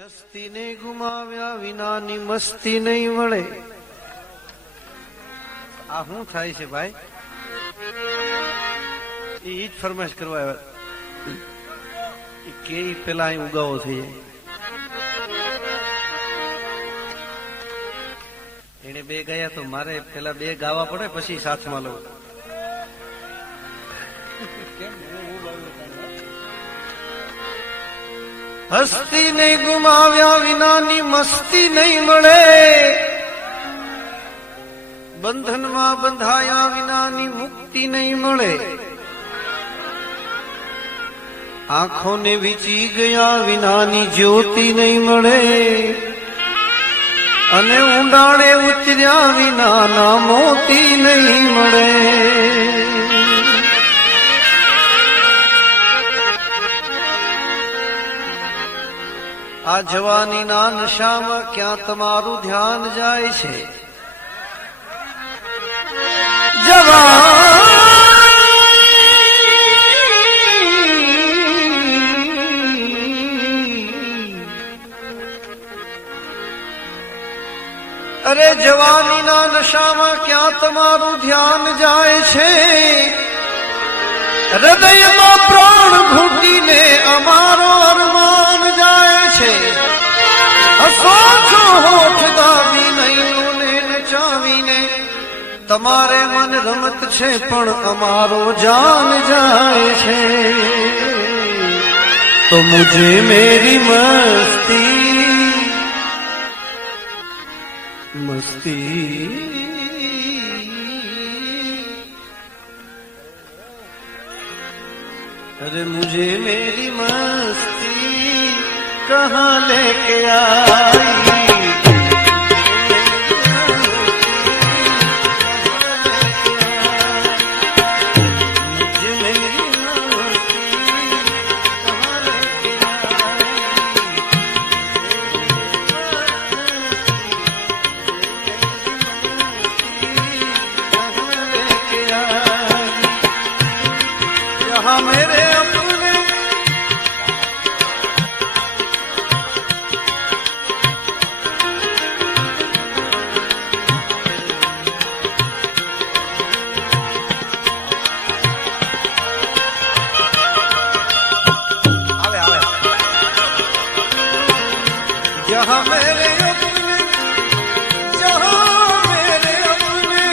હસ્તીને ગુમાવ્યા વિનાની મસ્તી નહીં મળે. આ શું થાય છે ભાઈ? એ જ ફરમાઈશ કરવા આવ્યા કે પેલા અહીં ઉગાવો થઈ જાય. એને બે ગયા તો મારે પેલા બે ગાવા પડે પછી સાથમાં લઉં. હસ્તી નહીં ગુમાવ્યા વિનાની મસ્તી નહીં મળે, બંધનમાં બંધાયા વિનાની મુક્તિ નહીં મળે, આંખોને વીંચી ગયા વિનાની જ્યોતિ નહીં મળે, અને ઊંડાણે ઉતર્યા વિનાના મોતી નહીં મળે. આ જવાનીના નશામાં ક્યાં તમારું ધ્યાન જાય છે? અરે જવાનીના નશામાં ક્યાં તમારું ધ્યાન જાય છે? હૃદયમાં પ્રાણ ઘૂંટીને અમારો અરમાન જાય છે. હસો છો હોઠ દાબી નૈનોને નચાવીને, તમારે મન રમત છે પણ અમારો જાન જાય છે. તો મુझे मेरी मस्ती अरे मुझे मेरी मस्ती कहाँ लेके आई? मेरे अपने जहाँ मेरे अपने, जहाँ मेरे अपने,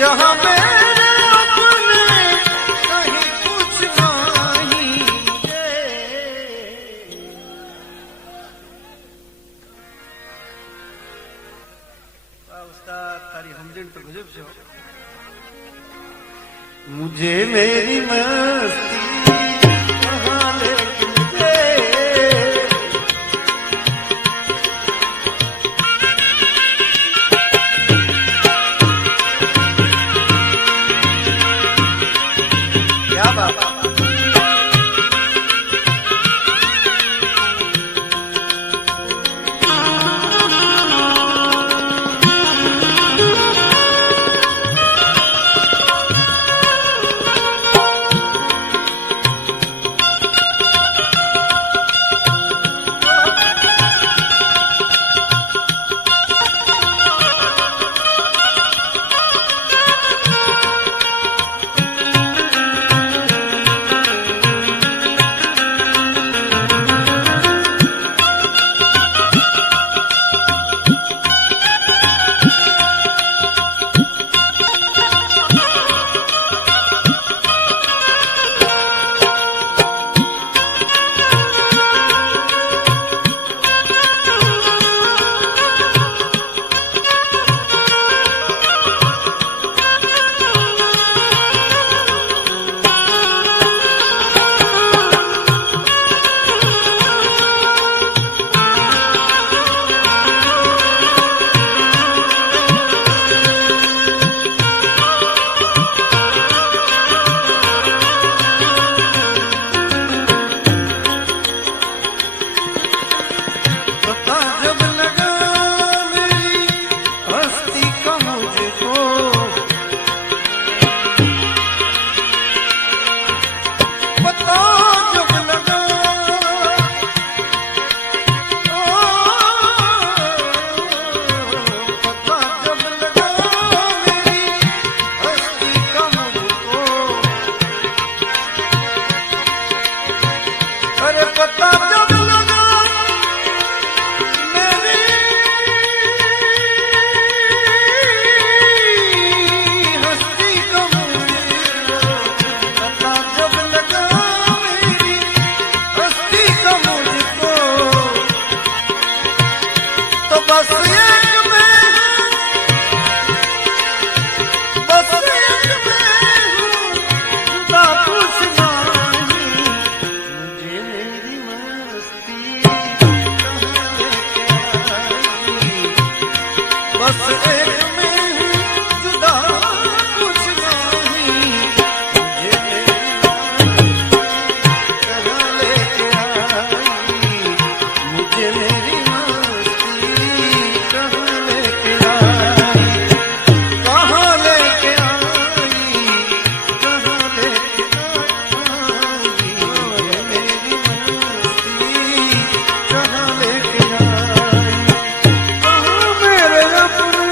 जहाँ मेरे अपने कहीं कुछ नहीं. उस्ताद तारी समझण तो गजब છે. मुझे मेरी मस्ती अरे पता जब लगा मेरी हस्ती को मुझको, पता जब लगा मेरी हस्ती को मुझको, तो बस एक मैं हूँ, बस एक मैं हूँ, जुदा कुछ नहीं। मुझे मेरी मस्ती कहाँ लेके आई, बस एक मैं हूँ, जुदा कुछ नहीं। मुझे मेरी मस्ती कहाँ लेके आई, मुझे मेरी मस्ती कहाँ लेके आई, कहाँ लेके आई, कहाँ लेके आई, मुझे मेरी मस्ती कहाँ लेके आई। कहाँ मेरे अपने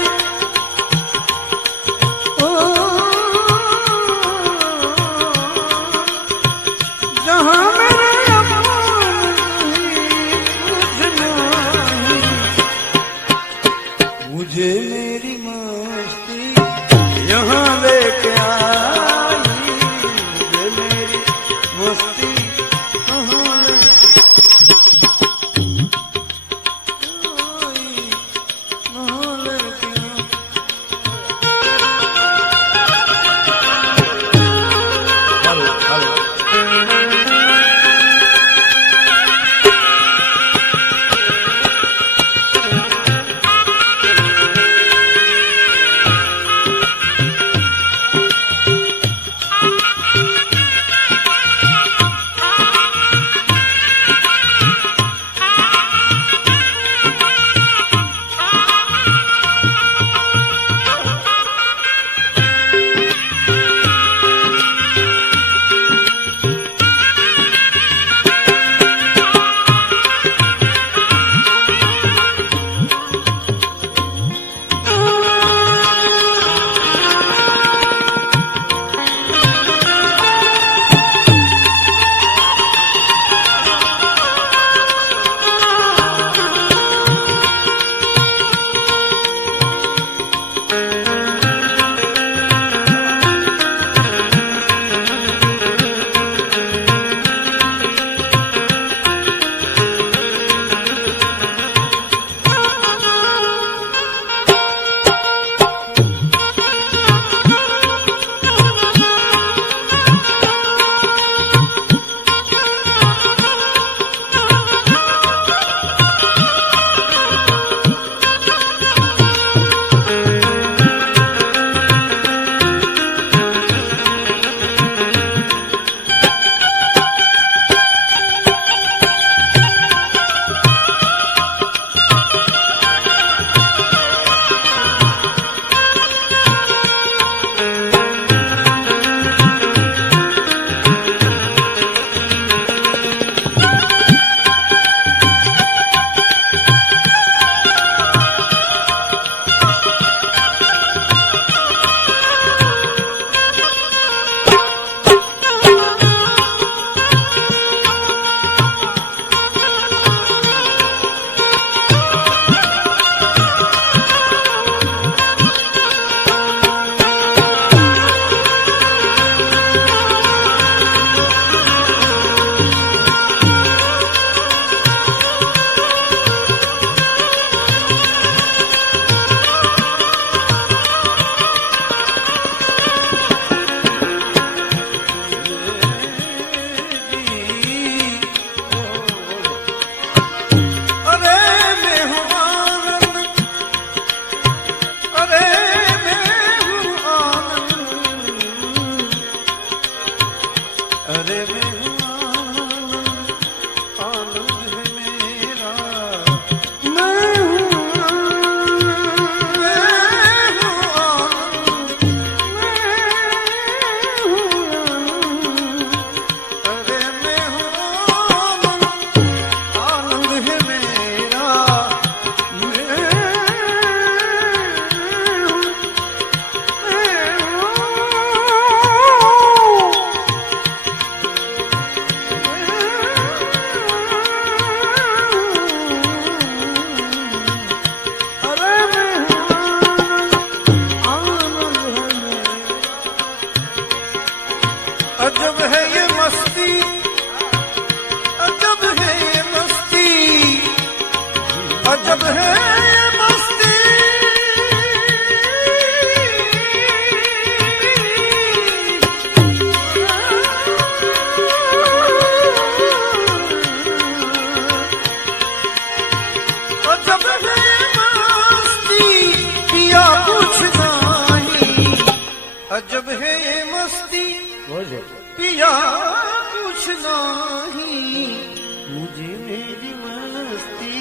मेरी मस्ती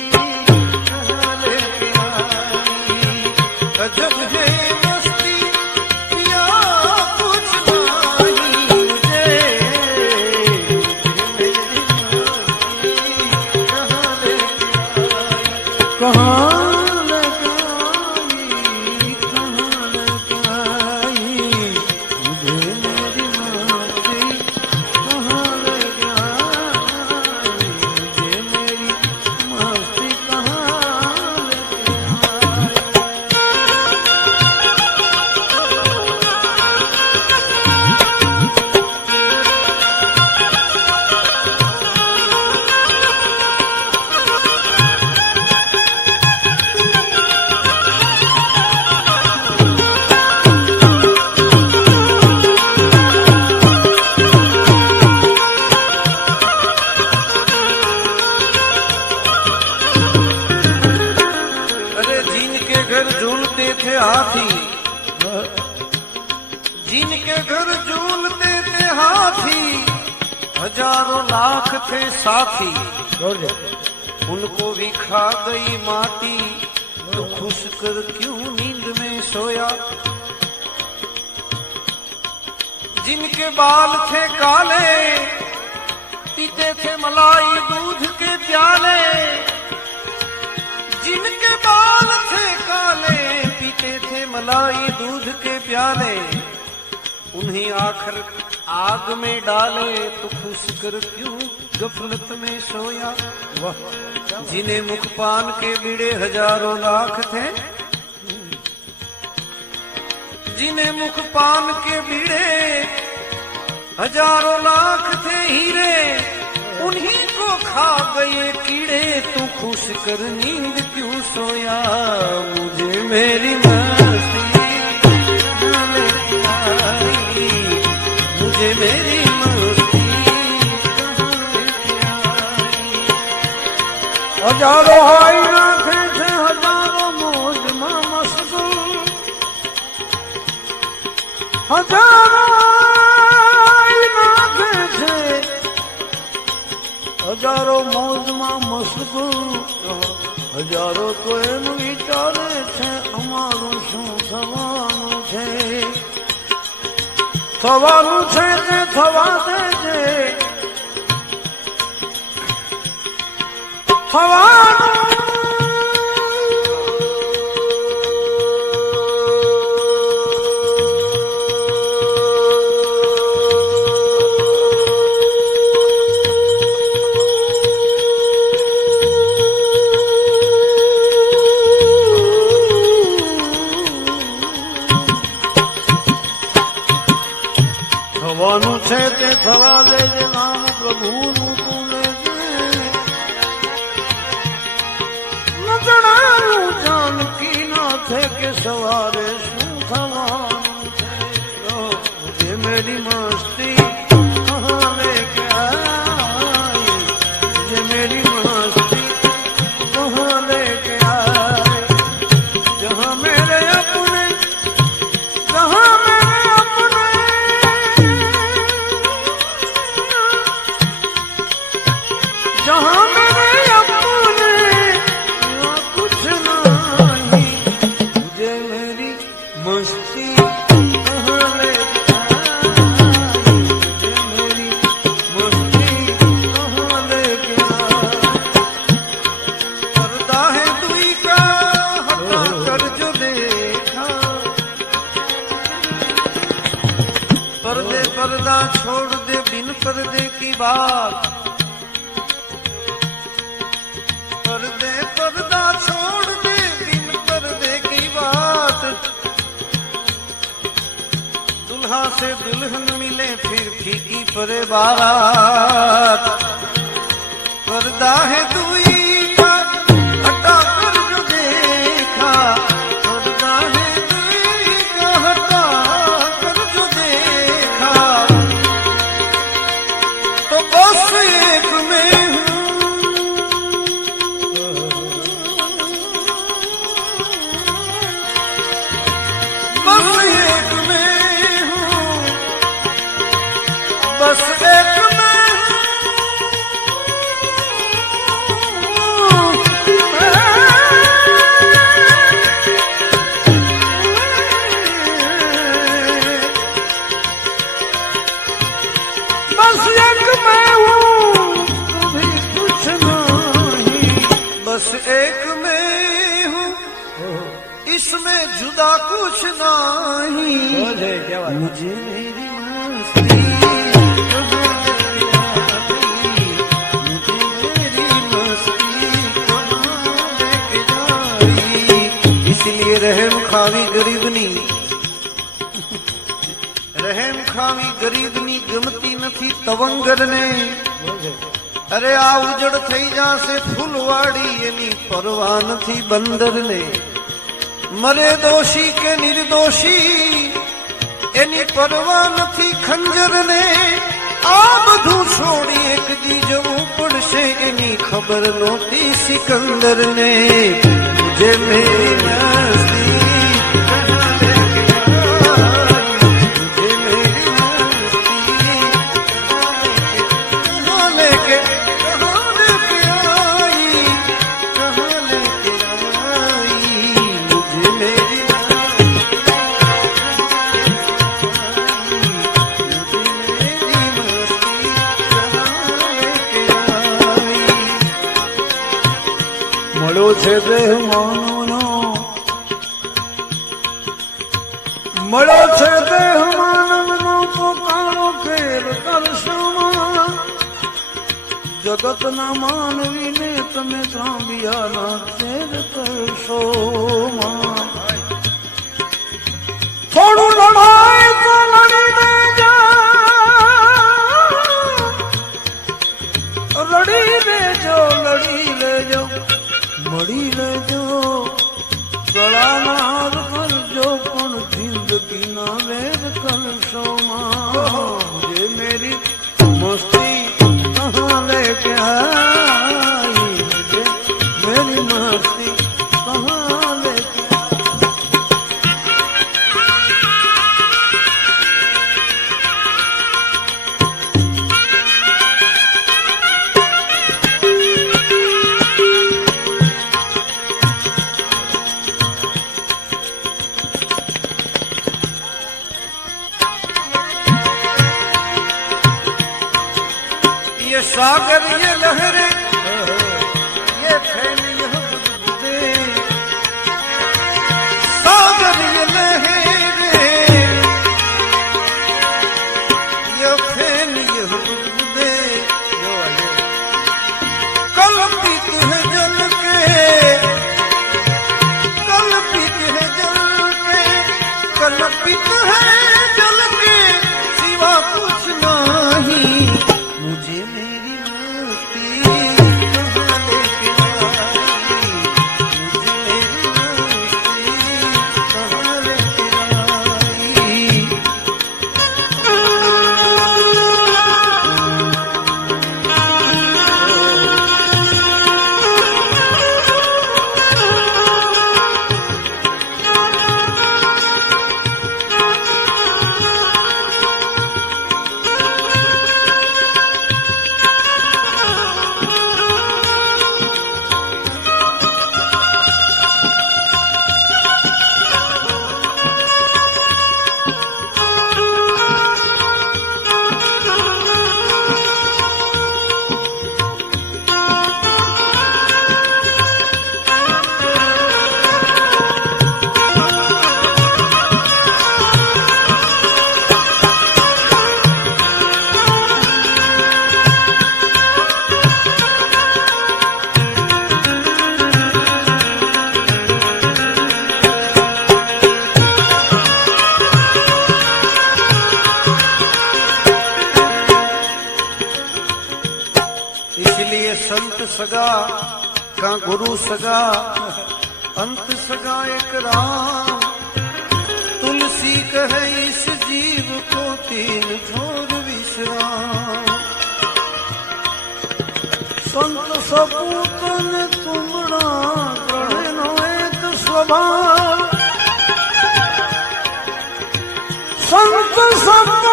कहाँ लेके आई, अजब है मस्ती या कुछ नहीं मुझे, मेरी मस्ती कहाँ लेके आई, कहाँ लेके आई, कहाँ लेके आई, मुझे मेरी मस्ती कहाँ लेके आई, मुझे मेरी मस्ती कहाँ झूलते थे हाथी, जिनके घर झूलते थे हाथी, हजारों लाख थे साथी, उनको भी खा गई माटी, तो खुश कर क्यों नींद में सोया। जिनके बाल थे काले, पीते थे मलाई दूध के प्याले, जिनके बाल थे काले, पीते थे मलाई दूध के प्याले, उन्हें आखिर आग में डाले, तो खुश कर क्यों गफलत में सोया। वाह, जिन्हें मुखपान के बीड़े हजारों लाख थे, जिन्हें मुखपान के बीड़े हजारों लाख थे हीरे, उन्हीं को खा गए कीड़े, तू खुश कर नींद क्यों सोया। मुझे मेरी मस्ती कहाँ लेके आई, मुझे मेरी मस्ती कहाँ लेके आई। हजारों आईना थे हजारों मौज में मशगूल, हजारों आईना थे हजारों मौज में मशगूल, हजारों तो एम विचारे छे अमारू शू थवानुं छे, थवानुं छे ते थवा देजे, थवानुं થવાનું છે તે થવા દેજે, નામ પ્રભુનું તું લેજે, ન જણાયું જાનકી નાથે કે સવારે શું થવાનું છે। જે મેરી મસ્તી કહાં લેકે આઈ, જે મેરી મસ્તી કહાં લેકે આઈ, જહાં મેરે अपने, जहां मेरे अपने, जहां मेरे अपने वहाँ कुछ नहीं, मुझे मेरी मस्ती कहाँ लेके आई, मुझे मेरी मस्ती कहाँ लेके आई। पर्दा है दुई का हटा कर जो देखा, पर्दे पर्दा छोड़ दे बिन पर्दे की बात, पर्दे पर्दा छोड़ दे बिन पर्दे की बात, दुल्हा से दुल्हन मिले फिर फीकी परे बारात। पर्दा है दुई का हटा कर जो देखा, पर्दा है दुई का हटा कर जो देखा, तो बस एक में बस एक में कुछ नहीं, मुझे मेरी मस्ती इसलिए रहम खावी गरीबनी, રહેમ ખાવી ગરીબની ગમતી નથી તવંગરને. અરે આ ઉજળ થઈ જાશે ફૂલવાડી એની પરવા નથી બંદરને. મરે દોષી કે નિર્દોષી એની પરવા નથી ખંજરને. આ બધું છોડી એક દી જવું પડશે એની ખબર નહોતી સિકંદરને. મુજે મેરી મસ્તી છે દેહ માનવનો, મળો છે દેહ માનવનો પોકારો ફેર કરશોમાં. જગતના માનવીને તમે ત્રાંબિયાના ફેર કરશોમાં. થોડું લડાય તો લડી દેજો, રડી દેજો લડી લેજો મળી લેજો. ગળાના હાર કરજો પણ જિંદગીના વેર કરશોમાં. જે મેરી મસ્તી કહા લેકે આઈ, જે મેરી મસ્તી કહા લેકે सागर ये लहरे ये फैल यह बुलबुले. सागर ये लहरे ये फैल यह बुलबुले. कल्पित है जल के, कल्पित है जल के, कल्पित है जल के सिवा कुछ नहीं. मुझे मेरी मस्ती कहाँ लेके आई, मुझे मेरी मस्ती कहाँ लेके आई. इसलिए संत सगा का गुरु सगा, अंत सगा एक राम. तुलसी कहे इस जीव को तीन छोर विश्राम. संत सपूतन तुमरा ग्रहण एक स्वभाव. संत सपूत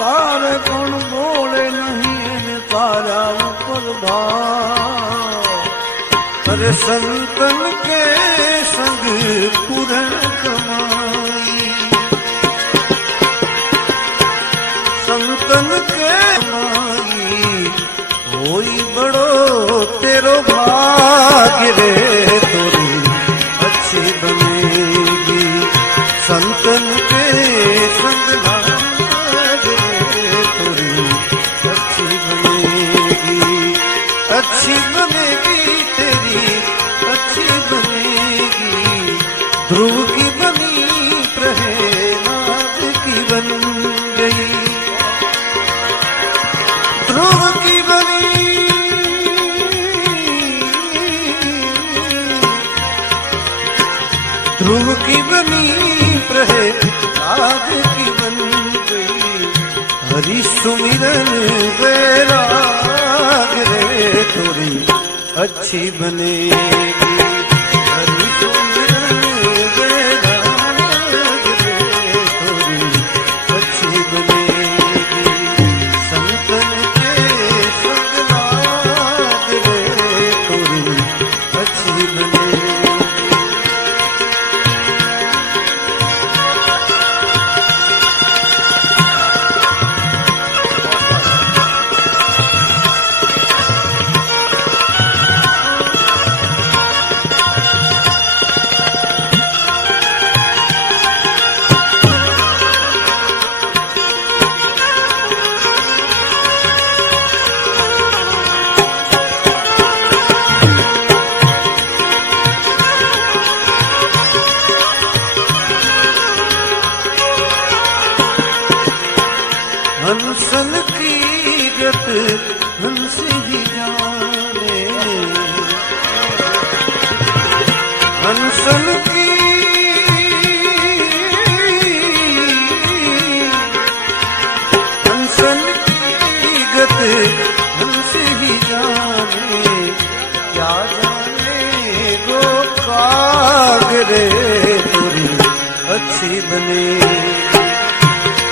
तारे कौन बोले नहीं तारा ऊपर भाव. अरे संतन के संग पूर्ण कमाई. ध्रुव की बनी प्रहलाद की बन गई, ध्रुव की बनी ध्रुव की बनी प्रहलाद की बन गई। हरि सुमिरन वैराग रे थोड़ी अच्छी बनेगी, हरि सुमिरन वैराग रे थोड़ी अच्छी बनेगी। संतन के संग लाग रे थोड़ी अच्छी बनेगी। हंसन की गत हंस ही जाने, हंसन की गत हंस ही जाने, क्या जाने गो कागरे थोड़ी अच्छी बने।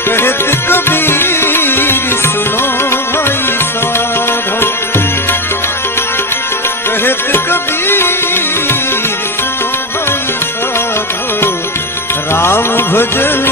कहत कबीर सुनो भाई साधो, कहत कबीर सुनो भाई साधो, राम भजन